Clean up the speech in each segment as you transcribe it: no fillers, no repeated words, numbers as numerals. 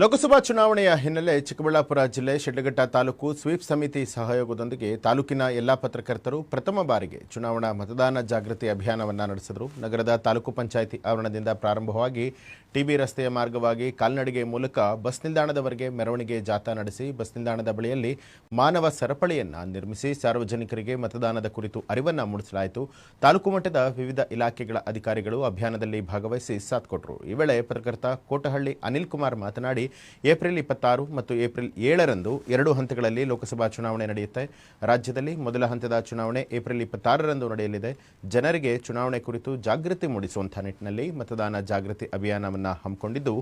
ಲೋಕಸಭಾ ಚುನಾವಣೆಯ ಹಿನ್ನೆಲೆ ಚಿಕ್ಕಬಳ್ಳಾಪುರ ಜಿಲ್ಲೆ ಶಿಡ್ಲಘಟ್ಟ ತಾಲೂಕು ಸ್ವೀಪ್ ಸಮಿತಿ ಸಹಯೋಗದೊಂದಿಗೆ ತಾಲೂಕಿನ ಎಲ್ಲಾ ಪತ್ರಕರ್ತರು ಪ್ರಥಮ ಬಾರಿಗೆ ಚುನಾವಣಾ ಮತದಾನ ಜಾಗೃತಿ ಅಭಿಯಾನವನ್ನು ನಡೆಸಿದರು. ನಗರದ ತಾಲೂಕು ಪಂಚಾಯಿತಿ ಆವರಣದಿಂದ ಪ್ರಾರಂಭವಾಗಿ ಟಿಬಿ ರಸ್ತೆಯ ಮಾರ್ಗವಾಗಿ ಕಾಲ್ನಡಿಗೆ ಮೂಲಕ ಬಸ್ ನಿಲ್ದಾಣದವರೆಗೆ ಮೆರವಣಿಗೆ ಜಾಥಾ ನಡೆಸಿ ಬಸ್ ನಿಲ್ದಾಣದ ಬಳಿಯಲ್ಲಿ ಮಾನವ ಸರಪಳಿಯನ್ನು ನಿರ್ಮಿಸಿ ಸಾರ್ವಜನಿಕರಿಗೆ ಮತದಾನದ ಕುರಿತು ಅರಿವನ್ನು ಮೂಡಿಸಲಾಯಿತು. ತಾಲೂಕು ಮಟ್ಟದ ವಿವಿಧ ಇಲಾಖೆಗಳ ಅಧಿಕಾರಿಗಳು ಅಭಿಯಾನದಲ್ಲಿ ಭಾಗವಹಿಸಿ ಸಾಥ್ ಕೊಟ್ಟರು. ಈ ವೇಳೆ ಪತ್ರಕರ್ತ ಕೋಟಹಳ್ಳಿ ಅನಿಲ್ ಕುಮಾರ್ ಮಾತನಾಡಿ ಏಪ್ರಿಲ್ 26 ಮತ್ತು ಏಪ್ರಿಲ್ 7ರಂದು 2 ಹಂತಗಳಲ್ಲಿ ಲೋಕಸಭಾ ಚುನಾವಣೆ ನಡೆಯುತ್ತೆ. ರಾಜ್ಯದಲ್ಲಿ ಮೊದಲ ಹಂತದ ಚುನಾವಣೆ ಏಪ್ರಿಲ್ 26ರಂದು ನಡೆಯಲಿದೆ. ಜನರಿಗೆ ಚುನಾವಣೆ ಕುರಿತು ಜಾಗೃತಿ ಮೂಡಿಸುವಂತಹ ನಿಟ್ಟಿನಲ್ಲಿ ಮತದಾನ ಜಾಗೃತಿ ಅಭಿಯಾನವನ್ನು ಹಮ್ಮಿಕೊಂಡಿದ್ದು,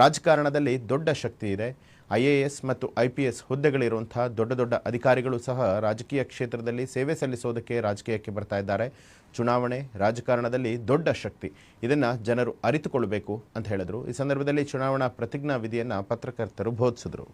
ರಾಜಕಾರಣದಲ್ಲಿ ದೊಡ್ಡ ಶಕ್ತಿ ಇದೆ. IAS ಮತ್ತು IPS ಹುದ್ದೆಗಳಿರುವಂತಹ ದೊಡ್ಡ ದೊಡ್ಡ ಅಧಿಕಾರಿಗಳು ಸಹ ರಾಜಕೀಯ ಕ್ಷೇತ್ರದಲ್ಲಿ ಸೇವೆ ಸಲ್ಲಿಸೋದಕ್ಕೆ ರಾಜಕೀಯಕ್ಕೆ ಬರ್ತಾ ಇದ್ದಾರೆ. ಚುನಾವಣೆ ರಾಜಕಾರಣದಲ್ಲಿ ದೊಡ್ಡ ಶಕ್ತಿ, ಇದನ್ನು ಜನರು ಅರಿತುಕೊಳ್ಳಬೇಕು ಅಂತ ಹೇಳಿದರು. ಈ ಸಂದರ್ಭದಲ್ಲಿ ಚುನಾವಣಾ ಪ್ರತಿಜ್ಞಾ ವಿಧಿಯನ್ನು ಪತ್ರಕರ್ತರು ಬೋಧಿಸಿದರು.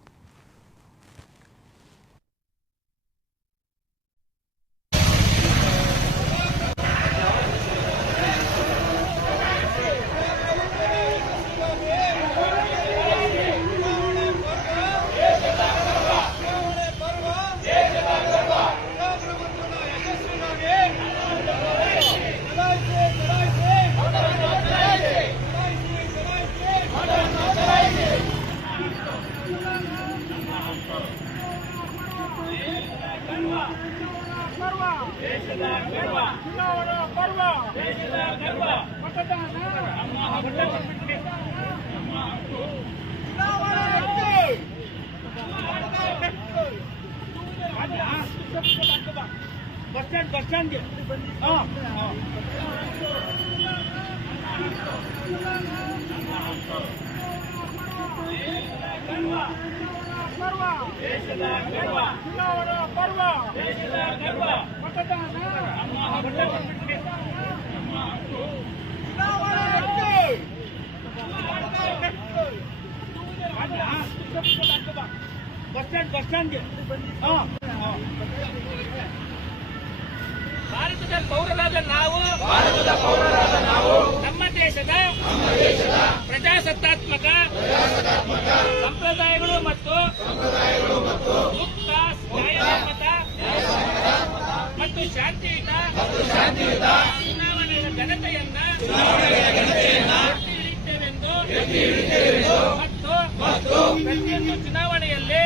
ಭಾರತದ ಪೌರರಾದ ನಾವು ನಮ್ಮ ದೇಶದ ಪ್ರಜಾಸತ್ತಾತ್ಮಕ ಸಂಪ್ರದಾಯಗಳು ಮತ್ತು ಮುಕ್ತ ನ್ಯಾಯಸಮ್ಮತ ಮತ್ತು ಶಾಂತಿಯುತ ಚುನಾವಣೆಯ ಘನತೆಯನ್ನ ಎತ್ತಿ ಹಿಡಿಯುತ್ತೇವೆಂದು ಮತ್ತು ಪ್ರತಿಯೊಂದು ಚುನಾವಣೆಯಲ್ಲಿ